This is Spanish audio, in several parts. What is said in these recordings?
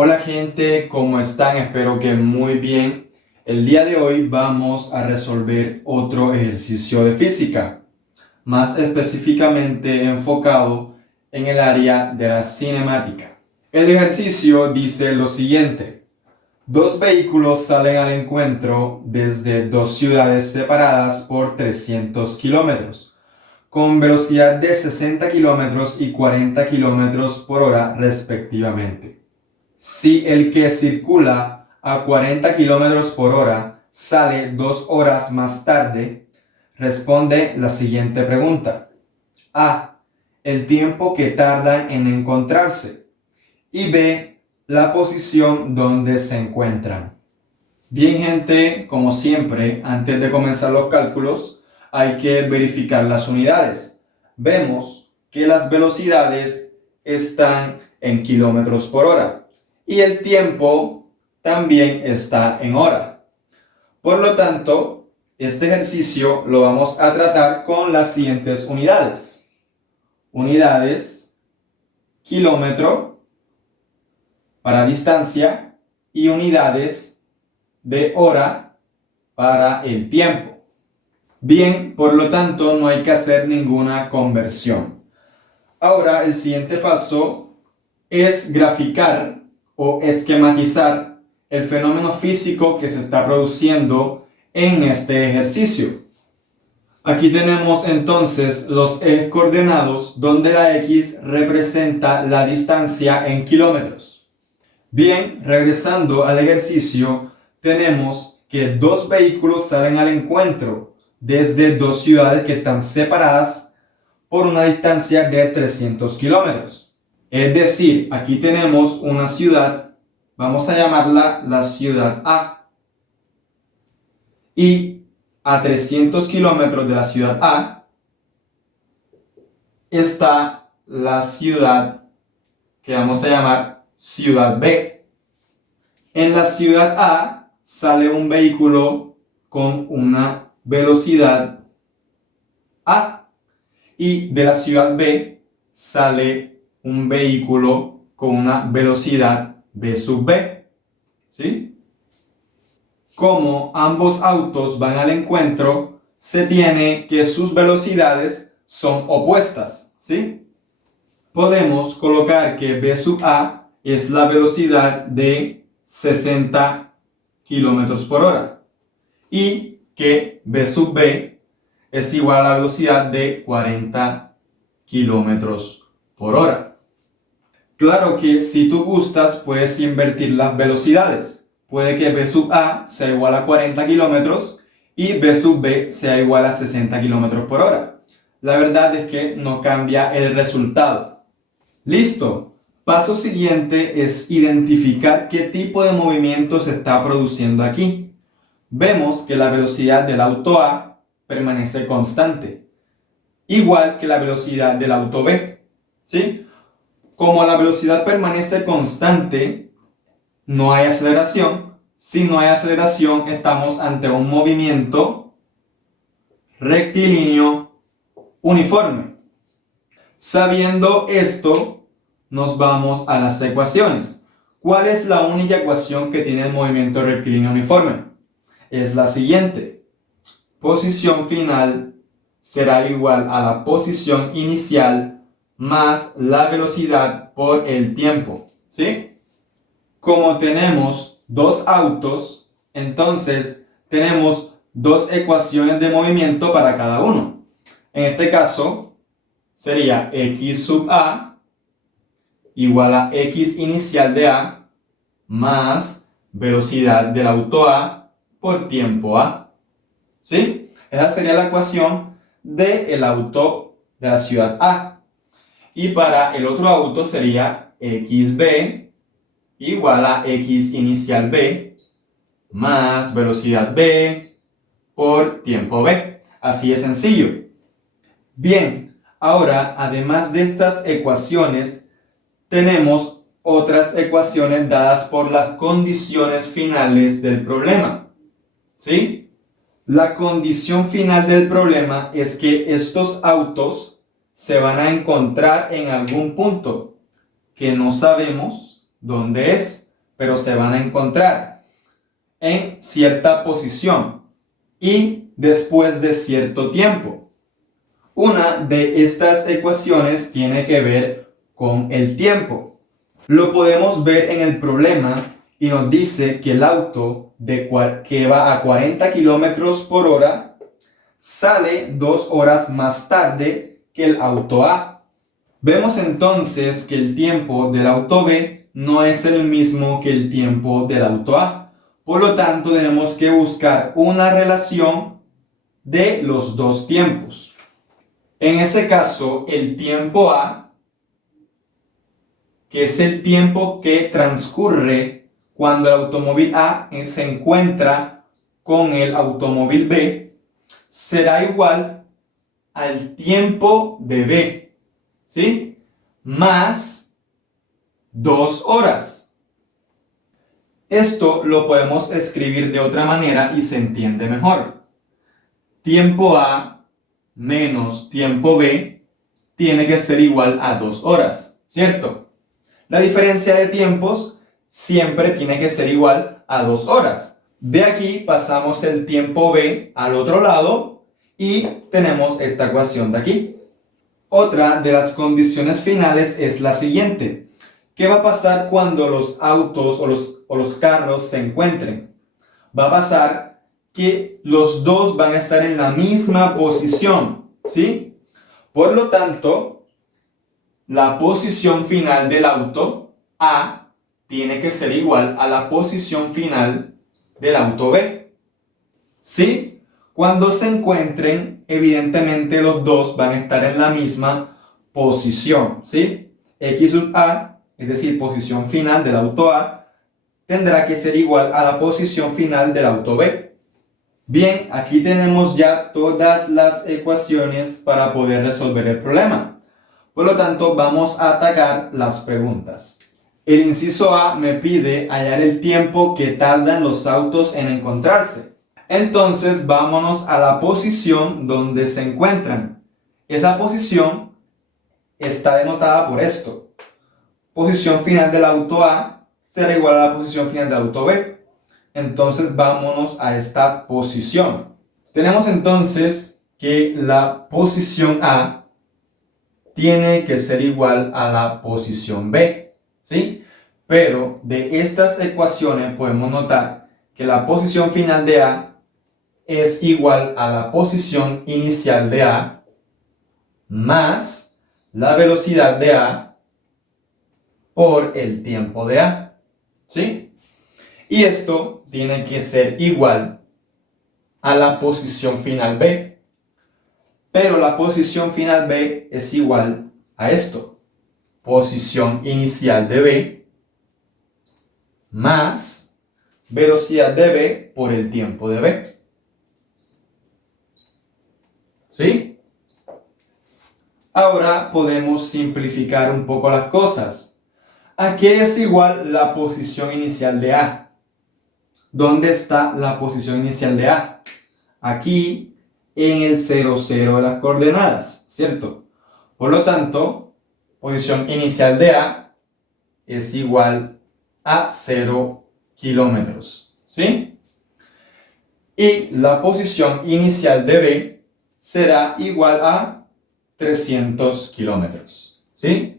Hola gente, ¿cómo están? Espero que muy bien. El día de hoy vamos a resolver otro ejercicio de física, más específicamente enfocado en el área de la cinemática. El ejercicio dice lo siguiente: dos vehículos salen al encuentro desde dos ciudades separadas por 300 kilómetros, con velocidad de 60 kilómetros y 40 kilómetros por hora respectivamente. Si el que circula a 40 kilómetros por hora sale 2 horas más tarde, responde la siguiente pregunta. A. El tiempo que tardan en encontrarse. Y B. La posición donde se encuentran. Bien gente, como siempre, antes de comenzar los cálculos, hay que verificar las unidades. Vemos que las velocidades están en kilómetros por hora. Y el tiempo también está en hora. Por lo tanto, este ejercicio lo vamos a tratar con las siguientes unidades. Unidades, kilómetro para distancia y unidades de hora para el tiempo. Bien, por lo tanto, no hay que hacer ninguna conversión. Ahora, el siguiente paso es graficar o esquematizar el fenómeno físico que se está produciendo en este ejercicio. Aquí tenemos entonces los ejes coordenados donde la X representa la distancia en kilómetros. Bien, regresando al ejercicio, tenemos que dos vehículos salen al encuentro desde dos ciudades que están separadas por una distancia de 300 kilómetros. Es decir, aquí tenemos una ciudad, vamos a llamarla la ciudad A. Y a 300 kilómetros de la ciudad A está la ciudad que vamos a llamar ciudad B. En la ciudad A sale un vehículo con una velocidad A. Y de la ciudad B sale un vehículo con una velocidad B sub B, ¿sí? Como ambos autos van al encuentro, se tiene que sus velocidades son opuestas, ¿sí? Podemos colocar que B sub A es la velocidad de 60 kilómetros por hora y que B sub B es igual a la velocidad de 40 kilómetros por hora. Claro que si tú gustas puedes invertir las velocidades. Puede que B sub A sea igual a 40 kilómetros y B sub B sea igual a 60 kilómetros por hora. La verdad es que no cambia el resultado. Listo. Paso siguiente es identificar qué tipo de movimiento se está produciendo aquí. Vemos que la velocidad del auto A permanece constante, igual que la velocidad del auto B, ¿sí? Como la velocidad permanece constante, no hay aceleración. Si no hay aceleración, estamos ante un movimiento rectilíneo uniforme. Sabiendo esto, nos vamos a las ecuaciones. ¿Cuál es la única ecuación que tiene el movimiento rectilíneo uniforme? Es la siguiente. Posición final será igual a la posición inicial más la velocidad por el tiempo, ¿sí? Como tenemos dos autos, entonces tenemos dos ecuaciones de movimiento para cada uno. En este caso, sería X sub A igual a X inicial de A más velocidad del auto A por tiempo A, ¿sí? Esa sería la ecuación del auto de la ciudad A. Y para el otro auto sería XB igual a X inicial B más velocidad B por tiempo B. Así de sencillo. Bien, ahora además de estas ecuaciones, tenemos otras ecuaciones dadas por las condiciones finales del problema, ¿sí? La condición final del problema es que estos autos se van a encontrar en algún punto que no sabemos dónde es. pero se van a encontrar en cierta posición y después de cierto tiempo. Una de estas ecuaciones tiene que ver con el tiempo. Lo podemos ver en el problema y nos dice que el auto que va a 40 kilómetros por hora sale 2 horas más tarde que el auto A. Vemos entonces que el tiempo del auto B no es el mismo que el tiempo del auto A. Por lo tanto, tenemos que buscar una relación de los dos tiempos. En ese caso, el tiempo A, que es el tiempo que transcurre cuando el automóvil A se encuentra con el automóvil B, será igual al tiempo de B, ¿sí? Más 2 horas. Esto lo podemos escribir de otra manera y se entiende mejor. Tiempo A menos tiempo B tiene que ser igual a 2 horas, ¿cierto? La diferencia de tiempos siempre tiene que ser igual a 2 horas. De aquí pasamos el tiempo B al otro lado y tenemos esta ecuación de aquí. Otra de las condiciones finales es la siguiente. ¿Qué va a pasar cuando los autos o los carros se encuentren? Va a pasar que los dos van a estar en la misma posición, ¿sí? Por lo tanto, la posición final del auto A tiene que ser igual a la posición final del auto B, ¿sí? Cuando se encuentren, evidentemente los dos van a estar en la misma posición, ¿sí? X sub A, es decir, posición final del auto A, tendrá que ser igual a la posición final del auto B. Bien, aquí tenemos ya todas las ecuaciones para poder resolver el problema. Por lo tanto, vamos a atacar las preguntas. El inciso A me pide hallar el tiempo que tardan los autos en encontrarse. Entonces, vámonos a la posición donde se encuentran. Esa posición está denotada por esto. Posición final del auto A será igual a la posición final del auto B. Entonces vámonos a esta posición. Tenemos entonces que la posición A tiene que ser igual a la posición B, ¿sí? Pero de estas ecuaciones podemos notar que la posición final de A es igual a la posición inicial de A más la velocidad de A por el tiempo de A, ¿sí? Y esto tiene que ser igual a la posición final B. Pero la posición final B es igual a esto. Posición inicial de B más velocidad de B por el tiempo de B. ¿Sí? Ahora podemos simplificar un poco las cosas. ¿A qué es igual la posición inicial de A? ¿Dónde está la posición inicial de A? Aquí en el 0, 0 de las coordenadas, ¿cierto? Por lo tanto, posición inicial de A es igual a 0 kilómetros, ¿sí? Y la posición inicial de B será igual a 300 kilómetros, ¿sí?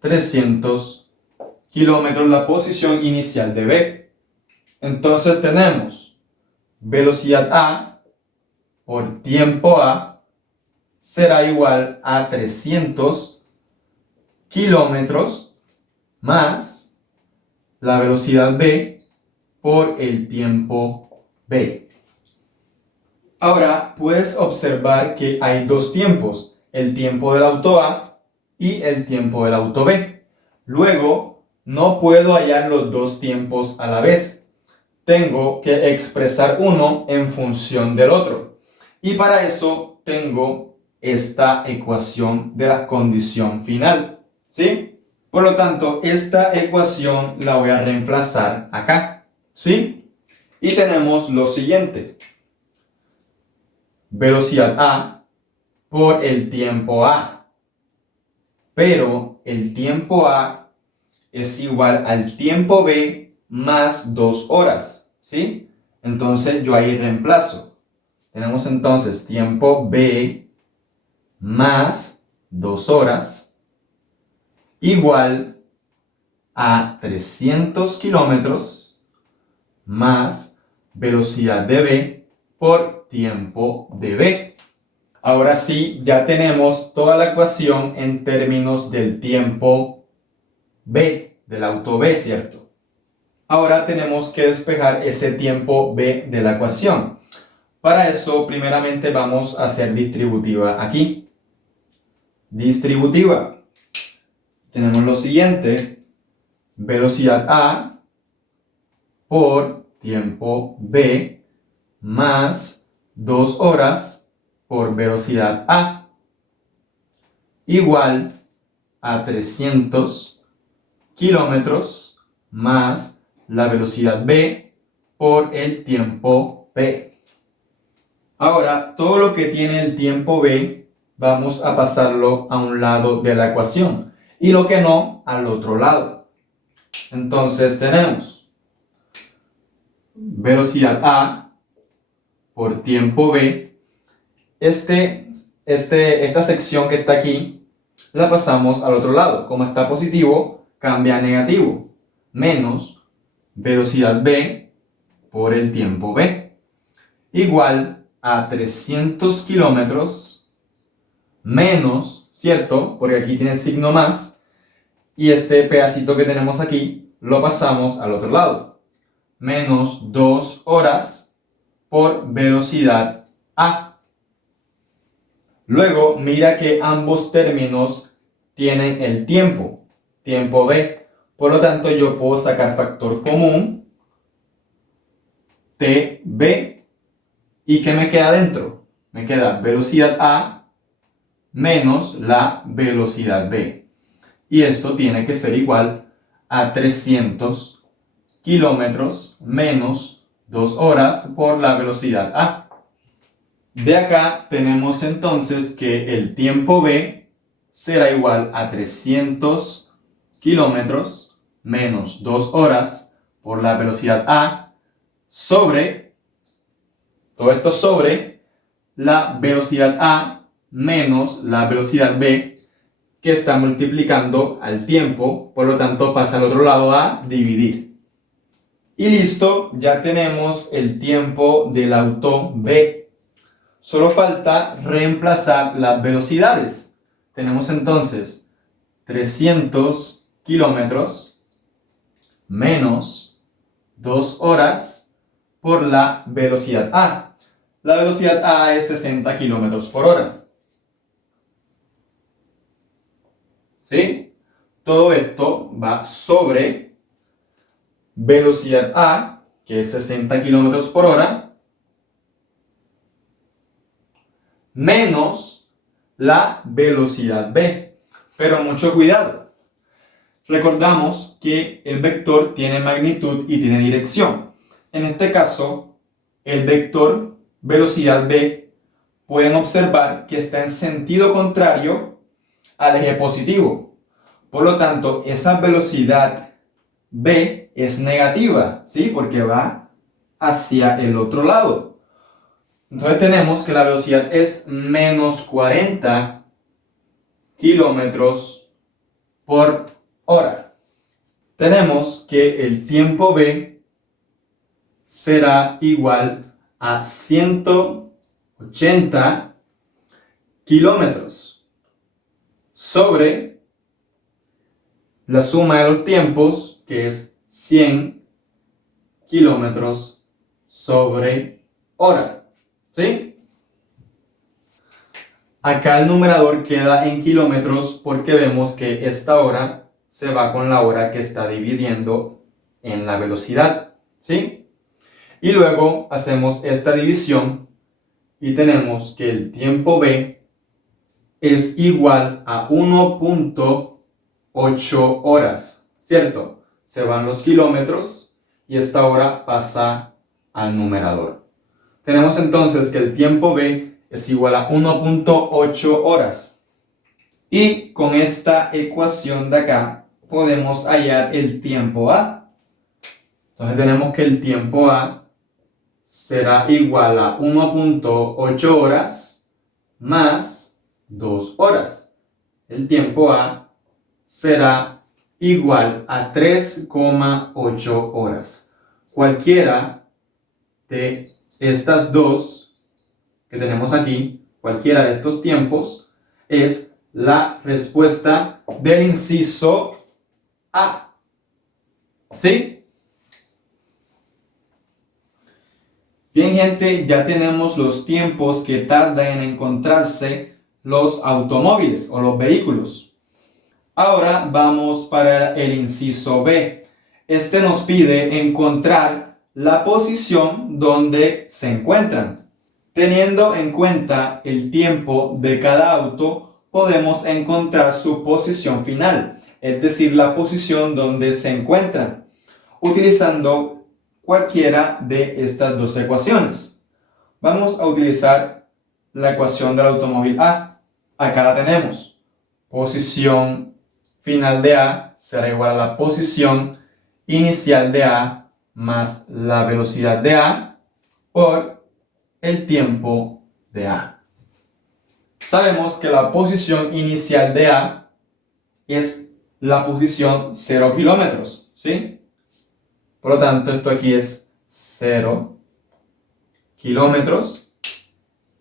300 kilómetros la posición inicial de B. Entonces tenemos velocidad A por tiempo A será igual a 300 kilómetros más la velocidad B por el tiempo B. Ahora puedes observar que hay dos tiempos, el tiempo del auto A y el tiempo del auto B. Luego, no puedo hallar los dos tiempos a la vez. Tengo que expresar uno en función del otro. Y para eso tengo esta ecuación de la condición final, ¿sí? Por lo tanto, esta ecuación la voy a reemplazar acá, ¿sí? Y tenemos lo siguiente. Velocidad A por el tiempo A. Pero el tiempo A es igual al tiempo B más 2 horas, ¿sí? Entonces yo ahí reemplazo. Tenemos entonces tiempo B más 2 horas igual a 300 kilómetros más velocidad de B por tiempo de B. Ahora sí, ya tenemos toda la ecuación en términos del tiempo B, del auto B, ¿cierto? Ahora tenemos que despejar ese tiempo B de la ecuación. Para eso, primeramente vamos a hacer distributiva aquí. Distributiva. Tenemos lo siguiente. Velocidad A por tiempo B más 2 horas por velocidad A igual a 300 kilómetros más la velocidad B por el tiempo B. Ahora, todo lo que tiene el tiempo B, vamos a pasarlo a un lado de la ecuación y lo que no, al otro lado. Entonces tenemos velocidad A por tiempo B. Esta sección que está aquí, la pasamos al otro lado. Como está positivo, cambia a negativo. Menos velocidad B por el tiempo B. Igual a 300 kilómetros menos, ¿cierto? Porque aquí tiene el signo más. Y este pedacito que tenemos aquí, lo pasamos al otro lado. Menos 2 horas por velocidad A. Luego, mira que ambos términos tienen el tiempo B. Por lo tanto, yo puedo sacar factor común, TB. ¿Y qué me queda dentro? Me queda velocidad A menos la velocidad B. Y esto tiene que ser igual a 300 kilómetros menos 2 horas por la velocidad A. De acá tenemos entonces que el tiempo B será igual a 300 kilómetros menos 2 horas por la velocidad A sobre, todo esto sobre la velocidad A menos la velocidad B que está multiplicando al tiempo, por lo tanto pasa al otro lado a dividir. Y listo, ya tenemos el tiempo del auto B. Solo falta reemplazar las velocidades. Tenemos entonces 300 kilómetros menos 2 horas por la velocidad A. La velocidad A es 60 kilómetros por hora. ¿Sí? Todo esto va sobre velocidad A, que es 60 kilómetros por hora, menos la velocidad B. Pero mucho cuidado. Recordamos que el vector tiene magnitud y tiene dirección. En este caso, el vector velocidad B, pueden observar que está en sentido contrario al eje positivo. Por lo tanto, esa velocidad B es negativa, ¿sí? Porque va hacia el otro lado. Entonces tenemos que la velocidad es menos 40 kilómetros por hora. Tenemos que el tiempo B será igual a 180 kilómetros sobre la suma de los tiempos, que es 100 kilómetros sobre hora. ¿Sí? Acá el numerador queda en kilómetros porque vemos que esta hora se va con la hora que está dividiendo en la velocidad. ¿Sí? Y luego hacemos esta división y tenemos que el tiempo B es igual a 1.8 horas, ¿cierto? Se van los kilómetros y esta hora pasa al numerador. Tenemos entonces que el tiempo B es igual a 1.8 horas. Y con esta ecuación de acá podemos hallar el tiempo A. Entonces tenemos que el tiempo A será igual a 1.8 horas más 2 horas. El tiempo A será igual a 3,8 horas. Cualquiera de estas dos que tenemos aquí, cualquiera de estos tiempos, es la respuesta del inciso A. ¿Sí? Bien, gente, ya tenemos los tiempos que tardan en encontrarse los automóviles o los vehículos. Ahora vamos para el inciso B. Este nos pide encontrar la posición donde se encuentran. Teniendo en cuenta el tiempo de cada auto, podemos encontrar su posición final, es decir, la posición donde se encuentran, utilizando cualquiera de estas dos ecuaciones. Vamos a utilizar la ecuación del automóvil A. Acá la tenemos. Posición final de A será igual a la posición inicial de A más la velocidad de A por el tiempo de A. Sabemos que la posición inicial de A es la posición 0 kilómetros, ¿sí? Por lo tanto, esto aquí es 0 kilómetros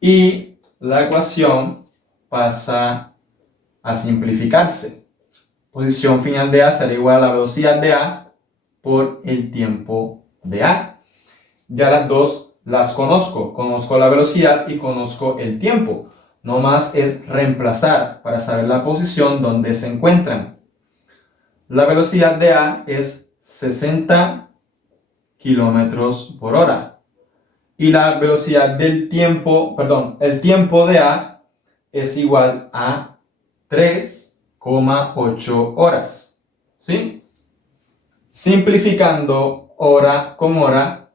y la ecuación pasa a simplificarse. Posición final de A será igual a la velocidad de A por el tiempo de A. Ya las dos las conozco la velocidad y conozco el tiempo. No más es reemplazar para saber la posición donde se encuentran. La velocidad de A es 60 kilómetros por hora. Y la velocidad del tiempo, el tiempo de A es igual a 3,8 horas. ¿Sí? Simplificando hora con hora,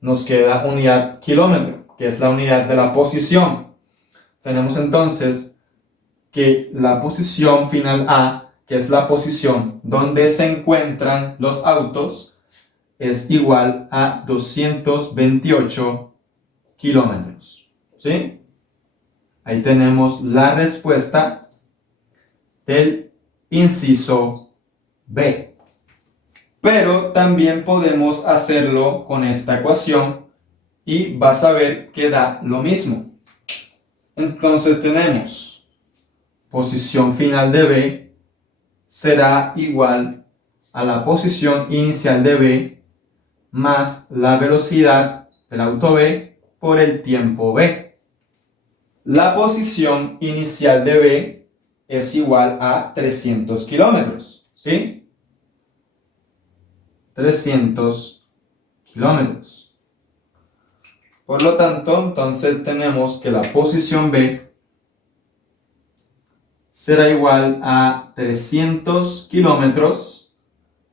nos queda unidad kilómetro, que es la unidad de la posición. Tenemos entonces que la posición final A, que es la posición donde se encuentran los autos, es igual a 228 kilómetros. ¿Sí? Ahí tenemos la respuesta del inciso B. Pero también podemos hacerlo con esta ecuación y vas a ver que da lo mismo. Entonces tenemos posición final de B será igual a la posición inicial de B más la velocidad del auto B por el tiempo B. La posición inicial de B es igual a 300 kilómetros, ¿sí? 300 kilómetros. Por lo tanto, entonces tenemos que la posición B será igual a 300 kilómetros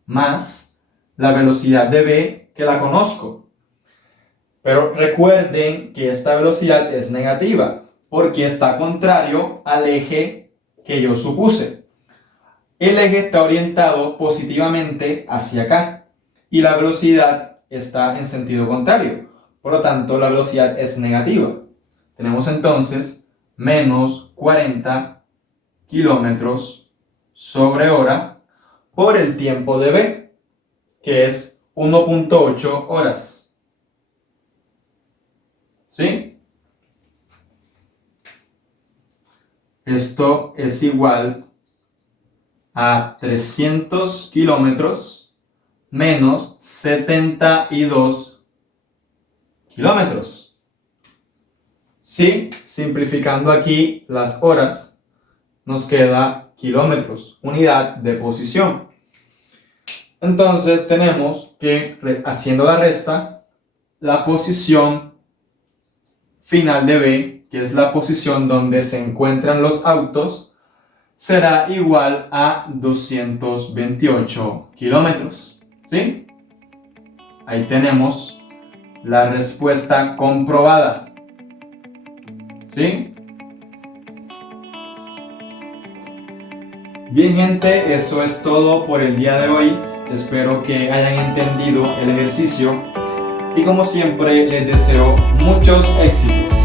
más la velocidad de B, que la conozco. Pero recuerden que esta velocidad es negativa porque está contrario al eje que yo supuse. El eje está orientado positivamente hacia acá y la velocidad está en sentido contrario. Por lo tanto, la velocidad es negativa. Tenemos entonces menos 40 kilómetros sobre hora por el tiempo de B, que es 1.8 horas. ¿Sí? Esto es igual a 300 kilómetros menos 72 kilómetros. Sí, simplificando aquí las horas, nos queda kilómetros, unidad de posición. Entonces tenemos que, haciendo la resta, la posición final de B, que es la posición donde se encuentran los autos, será igual a 228 kilómetros. ¿Sí? Ahí tenemos la respuesta comprobada. ¿Sí? Bien gente, eso es todo por el día de hoy. Espero que hayan entendido el ejercicio y como siempre les deseo muchos éxitos.